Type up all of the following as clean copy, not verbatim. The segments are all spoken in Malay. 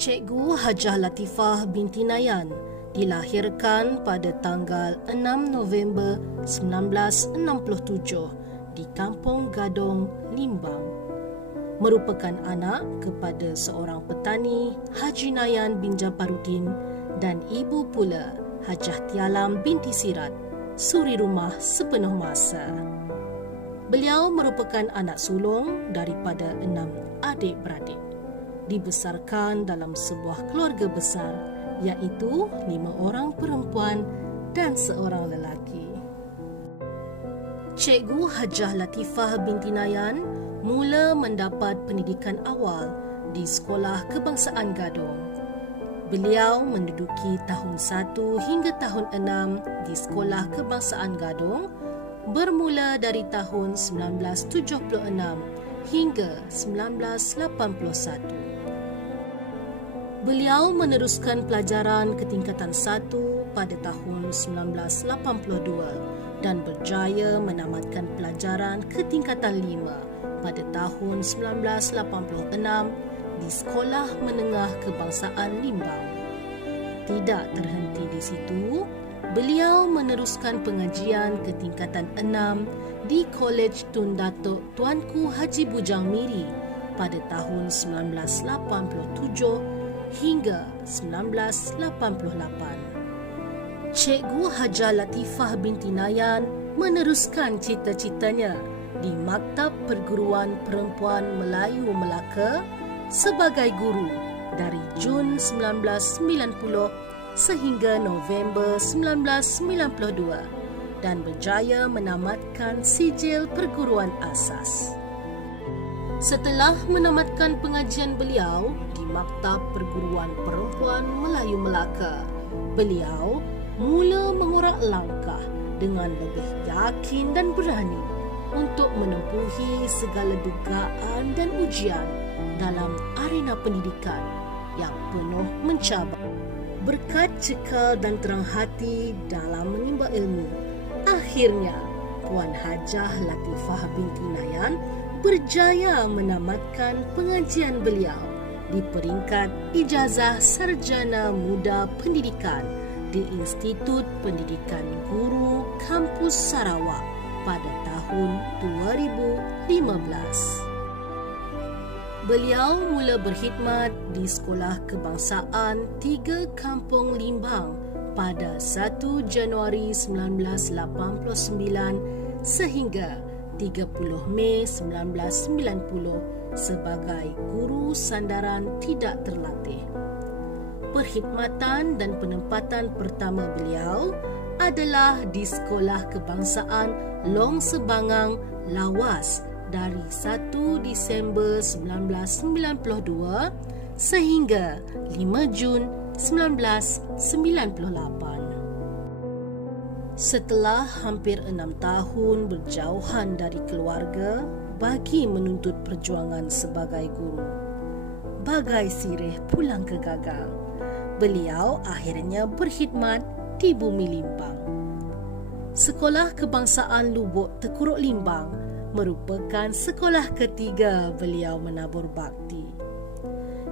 Cikgu Hajah Latifah binti Nayan dilahirkan pada tanggal 6 November 1967 di Kampung Gadong, Limbang. Merupakan anak kepada seorang petani, Haji Nayan bin Japaruddin, dan ibu pula Hajah Tialam binti Sirat, suri rumah sepenuh masa. Beliau merupakan anak sulung daripada 6 adik-beradik. Dibesarkan dalam sebuah keluarga besar, iaitu 5 orang perempuan dan seorang lelaki. Cikgu Hajah Latifah binti Nayan mula mendapat pendidikan awal di Sekolah Kebangsaan Gadong. Beliau menduduki tahun 1 hingga tahun 6 di Sekolah Kebangsaan Gadong bermula dari tahun 1976 hingga 1981. Beliau meneruskan pelajaran ketingkatan 1 pada tahun 1982 dan berjaya menamatkan pelajaran ketingkatan 5 pada tahun 1986 di Sekolah Menengah Kebangsaan Limbang. Tidak terhenti di situ, beliau meneruskan pengajian ketingkatan 6 di Kolej Tun Datuk Tuanku Haji Bujang Miri pada tahun 1987 hingga 1988. Cikgu Hajah Latifah binti Nayan meneruskan cita-citanya di Maktab Perguruan Perempuan Melayu Melaka sebagai guru dari Jun 1990 sehingga November 1992 dan berjaya menamatkan sijil perguruan asas. Setelah menamatkan pengajian beliau di Maktab Perguruan Perempuan Melayu Melaka, beliau mula mengorak langkah dengan lebih yakin dan berani untuk menempuhi segala dugaan dan ujian dalam arena pendidikan yang penuh mencabar. Berkat cekal dan terang hati dalam menimba ilmu, akhirnya Puan Hajah Latifah binti Nayan berjaya menamatkan pengajian beliau di peringkat Ijazah Sarjana Muda Pendidikan di Institut Pendidikan Guru Kampus Sarawak pada tahun 2015. Beliau mula berkhidmat di Sekolah Kebangsaan 3 Kampung Limbang pada 1 Januari 1989 sehingga 30 Mei 1990 sebagai guru sandaran tidak terlatih. Perkhidmatan dan penempatan pertama beliau adalah di Sekolah Kebangsaan Long Sebangang, Lawas dari 1 Disember 1992 sehingga 5 Jun 1998. Setelah hampir 6 tahun berjauhan dari keluarga bagi menuntut perjuangan sebagai guru, bagai sirih pulang ke gagang, beliau akhirnya berkhidmat di bumi Limbang. Sekolah Kebangsaan Lubuk Tekuruk Limbang merupakan sekolah ketiga beliau menabur bakti.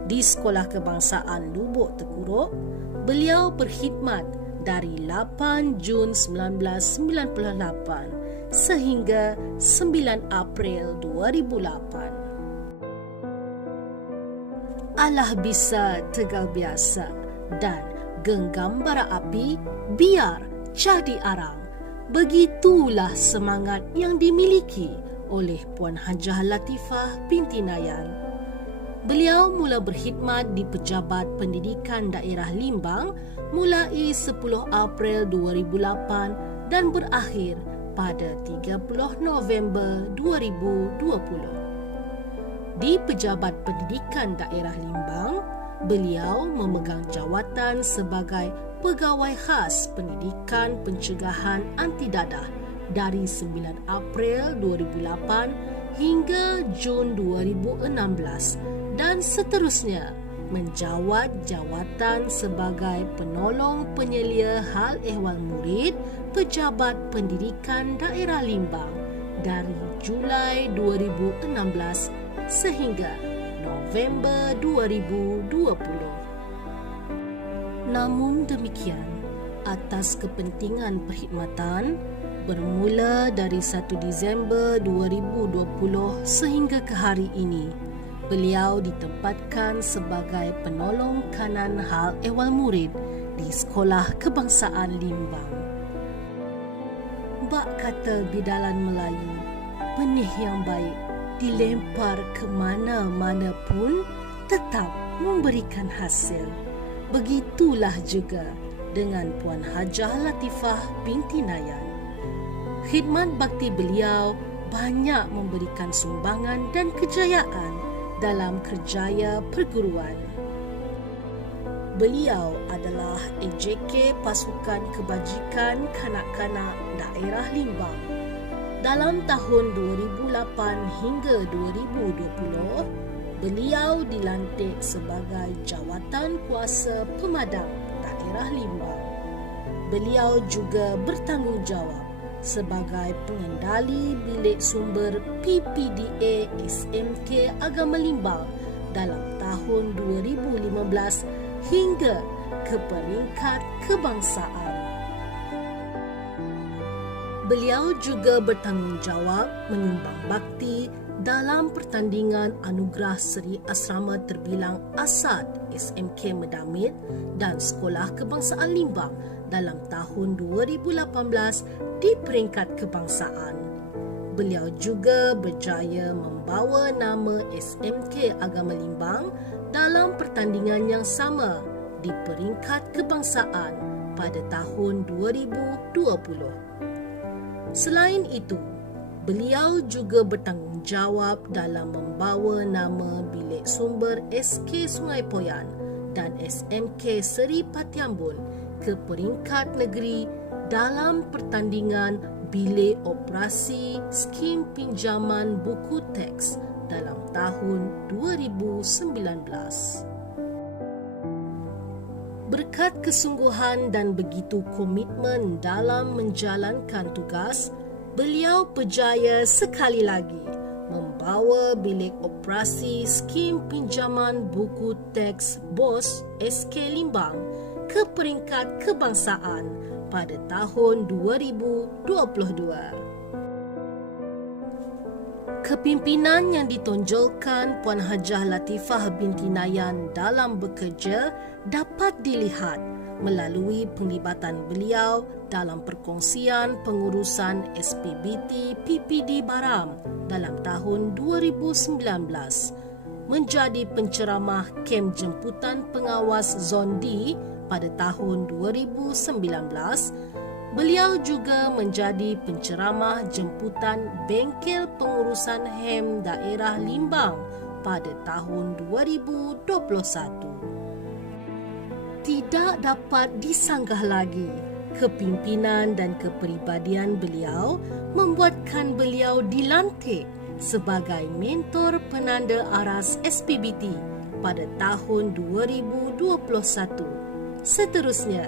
Di Sekolah Kebangsaan Lubuk Tekuruk, beliau berkhidmat dari 8 Jun 1998 sehingga 9 April 2008. Allah bisa tegal biasa dan genggam bara api biar jadi arang. Begitulah semangat yang dimiliki oleh Puan Hajah Latifah binti Nayan. Beliau mula berkhidmat di Pejabat Pendidikan Daerah Limbang mulai 10 April 2008 dan berakhir pada 30 November 2020. Di Pejabat Pendidikan Daerah Limbang, beliau memegang jawatan sebagai Pegawai Khas Pendidikan Pencegahan Anti Dadah dari 9 April 2008 hingga Jun 2016 dan seterusnya menjawat jawatan sebagai Penolong Penyelia Hal Ehwal Murid Pejabat Pendidikan Daerah Limbang dari Julai 2016 sehingga November 2020. Namun demikian, atas kepentingan perkhidmatan, bermula dari 1 Disember 2020 sehingga ke hari ini, beliau ditempatkan sebagai penolong kanan hal ehwal murid di Sekolah Kebangsaan Limbang. Bak kata bidalan Melayu, benih yang baik dilempar ke mana-mana pun tetap memberikan hasil. Begitulah juga dengan Puan Hajah Latifah binti Nayan. Khidmat bakti beliau banyak memberikan sumbangan dan kejayaan dalam kerjaya perguruan. Beliau adalah AJK Pasukan Kebajikan Kanak-kanak Daerah Limbang. Dalam tahun 2008 hingga 2020, beliau dilantik sebagai Jawatan Kuasa Pemadam Daerah Limbang. Beliau juga bertanggungjawab sebagai pengendali bilik sumber PPDA SMK Agama Limbang dalam tahun 2015 hingga ke peringkat kebangsaan. Beliau juga bertanggungjawab menyumbang bakti dalam pertandingan Anugerah Seri Asrama Terbilang Asad SMK Medamit dan Sekolah Kebangsaan Limbang dalam tahun 2018 di peringkat kebangsaan. Beliau juga berjaya membawa nama SMK Agama Limbang dalam pertandingan yang sama di peringkat kebangsaan pada tahun 2020. Selain itu, beliau juga bertanggungjawab dalam membawa nama bilik sumber SK Sungai Poyan dan SMK Seri Patiambun ke peringkat negeri dalam pertandingan bilik operasi skim pinjaman buku teks dalam tahun 2019. Berkat kesungguhan dan begitu komitmen dalam menjalankan tugas, beliau berjaya sekali lagi membawa bilik operasi skim pinjaman buku teks BOS SK Limbang ke peringkat kebangsaan pada tahun 2022. Kepimpinan yang ditonjolkan Puan Hajah Latifah binti Nayan dalam bekerja dapat dilihat melalui penglibatan beliau dalam perkongsian pengurusan SPBT PPD Baram dalam tahun 2019, menjadi penceramah kem jemputan pengawas Zon D pada tahun 2019. Beliau juga menjadi penceramah jemputan Bengkel Pengurusan HEM Daerah Limbang pada tahun 2021. Tidak dapat disanggah lagi, kepimpinan dan kepribadian beliau membuatkan beliau dilantik sebagai mentor penanda aras SPBT pada tahun 2021. Seterusnya,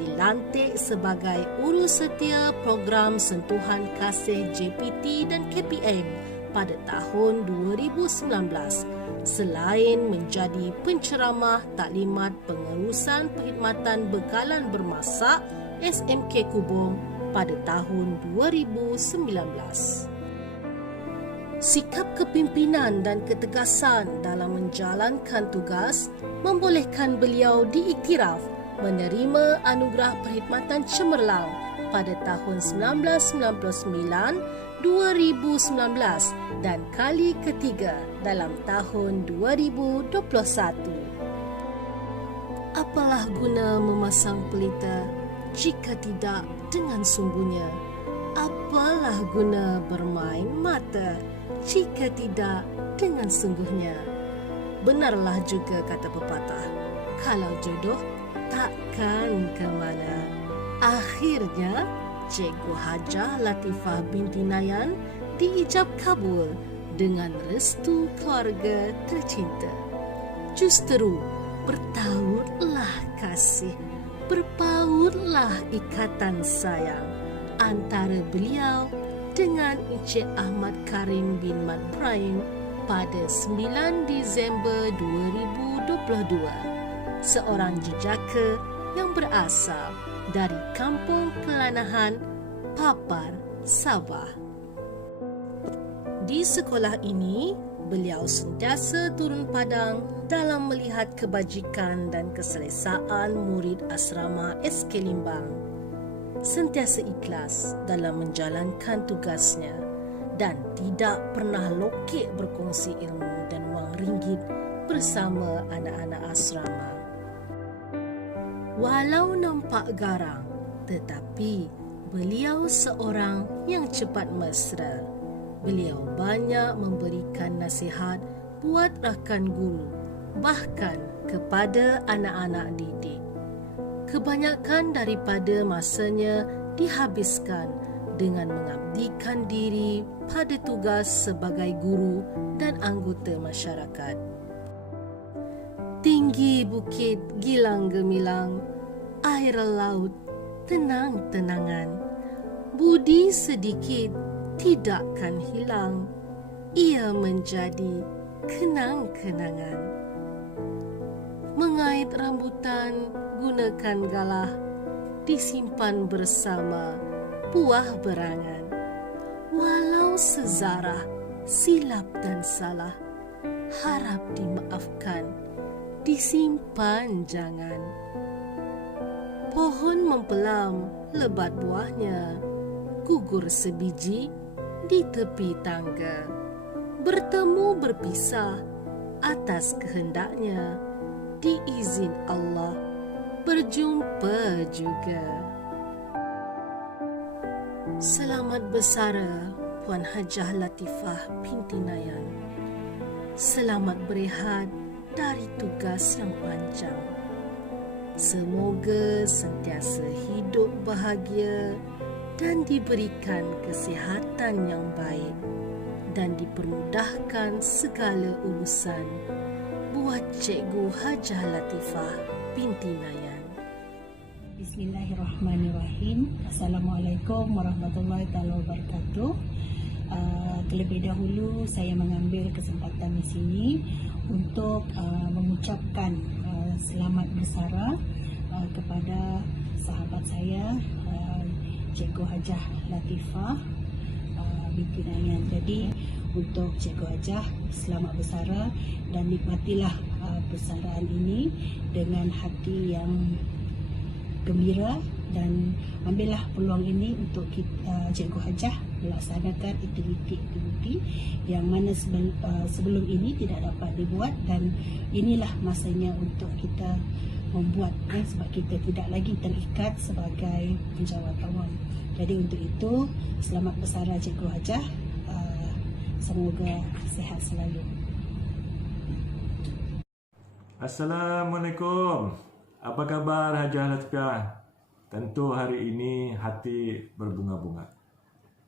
dilantik sebagai urus setia program sentuhan kasih JPT dan KPM pada tahun 2019, selain menjadi penceramah taklimat pengurusan perkhidmatan bekalan bermasak SMK Kubung pada tahun 2019. Sikap kepimpinan dan ketegasan dalam menjalankan tugas membolehkan beliau diiktiraf menerima Anugerah Perkhidmatan Cemerlang pada tahun 1999, 2019 dan kali ketiga dalam tahun 2021. Apalah guna memasang pelita jika tidak dengan sungguhnya? Apalah guna bermain mata jika tidak dengan sungguhnya? Benarlah juga kata pepatah, kalau jodoh takkan ke mana. Akhirnya, Cikgu Hajah Latifah binti Nayan diijab kabul dengan restu keluarga tercinta. Justeru, bertautlah kasih, berpautlah ikatan sayang antara beliau dengan Encik Ahmad Karim bin Mat Brahim pada 9 Disember 2022, seorang jejaka yang berasal dari Kampung Kelanahan, Papar, Sabah. Di sekolah ini, beliau sentiasa turun padang dalam melihat kebajikan dan keselesaan murid asrama SK Limbang. Sentiasa ikhlas dalam menjalankan tugasnya dan tidak pernah lokek berkongsi ilmu dan wang ringgit bersama anak-anak asrama. Walau nampak garang, tetapi beliau seorang yang cepat mesra. Beliau banyak memberikan nasihat buat rakan guru, bahkan kepada anak-anak didik. Kebanyakan daripada masanya dihabiskan dengan mengabdikan diri pada tugas sebagai guru dan anggota masyarakat. Tinggi bukit gilang gemilang, air laut tenang-tenangan. Budi sedikit tidakkan hilang, ia menjadi kenang-kenangan. Mengait rambutan gunakan galah, disimpan bersama buah berangan. Walau sezarah silap dan salah, harap dimaafkan, disimpan jangan. Pohon mempelam lebat buahnya, gugur sebiji di tepi tangga. Bertemu berpisah atas kehendaknya, diizin Allah berjumpa juga. Selamat bersara Puan Hajah Latifah binti Nayan. Selamat berehat dari tugas yang panjang. Semoga sentiasa hidup bahagia dan diberikan kesihatan yang baik dan dipermudahkan segala urusan buat Cikgu Hajah Latifah binti Nayan. Bismillahirrahmanirrahim. Assalamualaikum warahmatullahi wabarakatuh. Terlebih dahulu saya mengambil kesempatan di sini untuk mengucapkan selamat bersara kepada sahabat saya Cikgu Hajah Latifah binti Nayan. Jadi untuk Cikgu Hajah, selamat bersara dan nikmatilah persaraan ini dengan hati yang gembira dan ambillah peluang ini untuk Cikgu Hajah melaksanakan aktiviti-aktiviti yang mana sebelum ini tidak dapat dibuat, dan inilah masanya untuk kita membuat sebab kita tidak lagi terikat sebagai penjawat awam. Jadi untuk itu selamat bersara Cikgu Hajah, semoga sihat selalu. Assalamualaikum. Apa khabar Hajah Latifah? Tentu hari ini hati berbunga-bunga.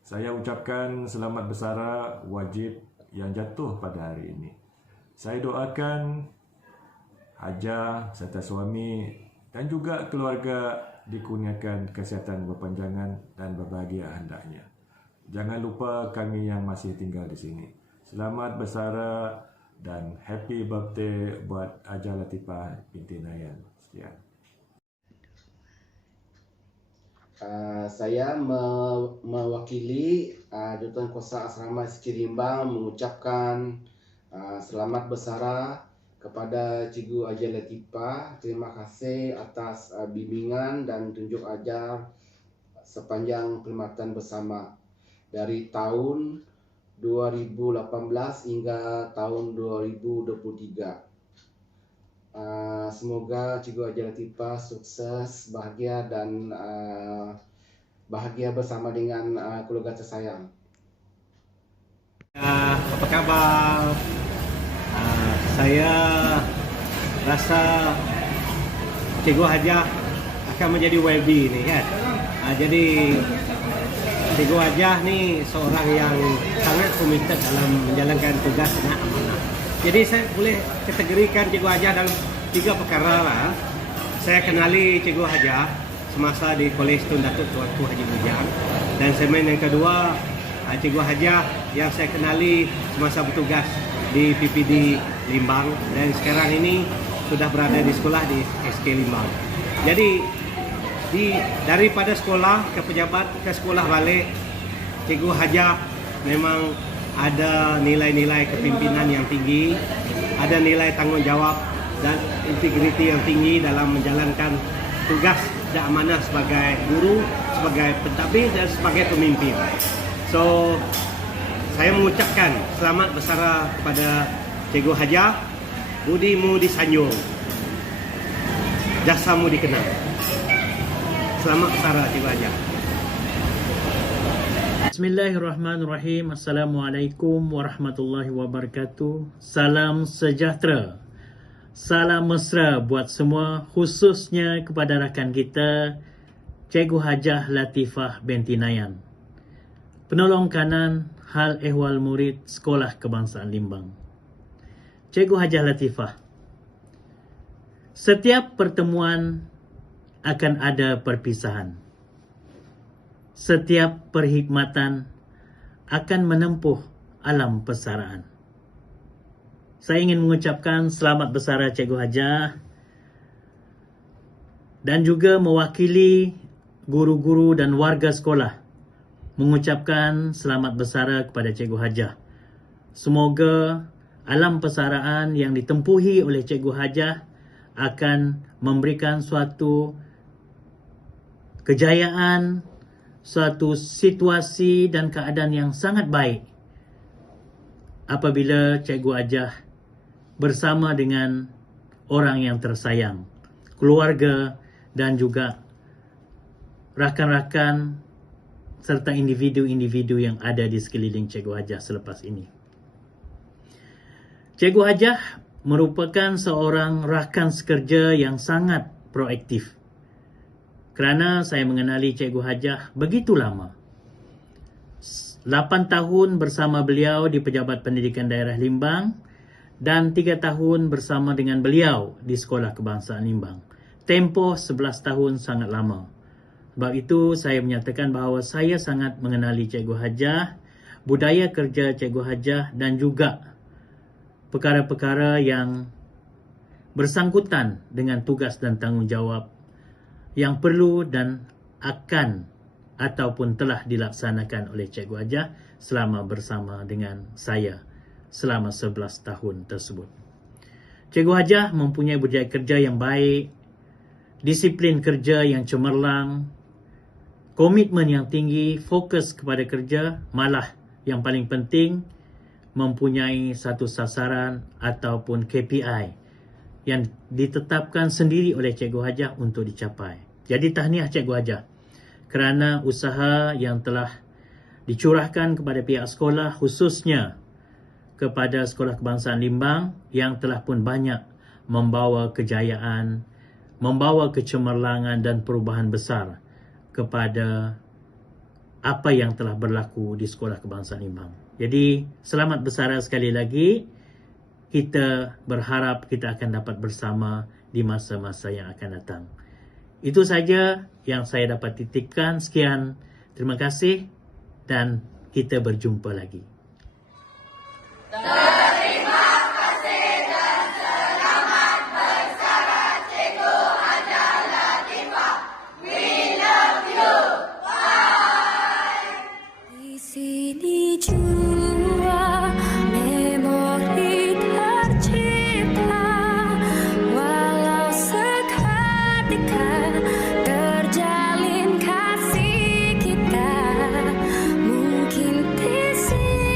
Saya ucapkan selamat bersara wajib yang jatuh pada hari ini. Saya doakan Hajah serta suami dan juga keluarga dikurniakan kesihatan berpanjangan dan berbahagia hendaknya. Jangan lupa kami yang masih tinggal di sini. Selamat bersara dan happy birthday buat Hajah Latifah binti Nayan. Sekian. Saya mewakili Dutaan Kuasa Asrama SK Limbang mengucapkan selamat bersara kepada Cikgu Hajah Latifah. Terima kasih atas bimbingan dan tunjuk ajar sepanjang perkhidmatan bersama dari tahun 2018 hingga tahun 2023. Semoga Cikgu Hajah Latifah sukses, bahagia dan bahagia bersama dengan keluarga tersayang. Apa kabar? Saya rasa Cikgu Hajah akan menjadi YB ni kan. Jadi Cikgu Hajah ni seorang yang sangat komited dalam menjalankan tugas dengan amanah. Jadi saya boleh kategorikan Cikgu Hajah dalam 3 perkara lah. Saya kenali Cikgu Hajah semasa di Kolej Tun Datuk Tuanku Haji Bujang, dan semen yang kedua Cikgu Hajah yang saya kenali semasa bertugas di PPD Limbang dan sekarang ini sudah berada di sekolah di SK Limbang. Jadi daripada sekolah ke pejabat ke sekolah balik, Cikgu Hajah memang ada nilai-nilai kepimpinan yang tinggi, ada nilai tanggungjawab dan integriti yang tinggi dalam menjalankan tugas dan amanah sebagai guru, sebagai pentadbir dan sebagai pemimpin. So, saya mengucapkan selamat bersara kepada Cikgu Hajah. Budimu disanjung, jasamu dikenal. Selamat bersara Cikgu Hajah. Bismillahirrahmanirrahim. Assalamualaikum warahmatullahi wabarakatuh. Salam sejahtera, salam mesra buat semua, khususnya kepada rakan kita Cikgu Hajah Latifah binti Nayan, penolong kanan hal ehwal murid Sekolah Kebangsaan Limbang. Cikgu Hajah Latifah, setiap pertemuan akan ada perpisahan. Setiap perhikmatan akan menempuh alam persaraan. Saya ingin mengucapkan selamat bersara Cikgu Hajah dan juga mewakili guru-guru dan warga sekolah mengucapkan selamat bersara kepada Cikgu Hajah. Semoga alam persaraan yang ditempuhi oleh Cikgu Hajah akan memberikan suatu kejayaan, suatu situasi dan keadaan yang sangat baik apabila Cikgu Hajah bersama dengan orang yang tersayang, keluarga dan juga rakan-rakan serta individu-individu yang ada di sekeliling Cikgu Hajah selepas ini. Cikgu Hajah merupakan seorang rakan sekerja yang sangat proaktif. Kerana saya mengenali Cikgu Hajah begitu lama. 8 tahun bersama beliau di Pejabat Pendidikan Daerah Limbang dan 3 tahun bersama dengan beliau di Sekolah Kebangsaan Limbang. Tempoh 11 tahun sangat lama. Sebab itu saya menyatakan bahawa saya sangat mengenali Cikgu Hajah, budaya kerja Cikgu Hajah dan juga perkara-perkara yang bersangkutan dengan tugas dan tanggungjawab yang perlu dan akan ataupun telah dilaksanakan oleh Cikgu Hajah selama bersama dengan saya selama 11 tahun tersebut. Cikgu Hajah mempunyai budaya kerja yang baik, disiplin kerja yang cemerlang, komitmen yang tinggi, fokus kepada kerja, malah yang paling penting mempunyai satu sasaran ataupun KPI yang ditetapkan sendiri oleh Cikgu Hajah untuk dicapai. Jadi tahniah Cikgu Hajah kerana usaha yang telah dicurahkan kepada pihak sekolah, khususnya kepada Sekolah Kebangsaan Limbang yang telah pun banyak membawa kejayaan, membawa kecemerlangan dan perubahan besar kepada apa yang telah berlaku di Sekolah Kebangsaan Limbang. Jadi selamat bersara sekali lagi. Kita berharap kita akan dapat bersama di masa-masa yang akan datang. Itu saja yang saya dapat titikkan. Sekian, terima kasih dan kita berjumpa lagi. Terima kasih dan selamat bersara Cikgu Hajah Latifah. We love you. Bye. Di sini jua memori tercipta, walau seketika terjalin kasih kita. Mungkin di sini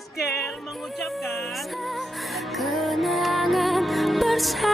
Pascal mengucapkan kenangan bersama.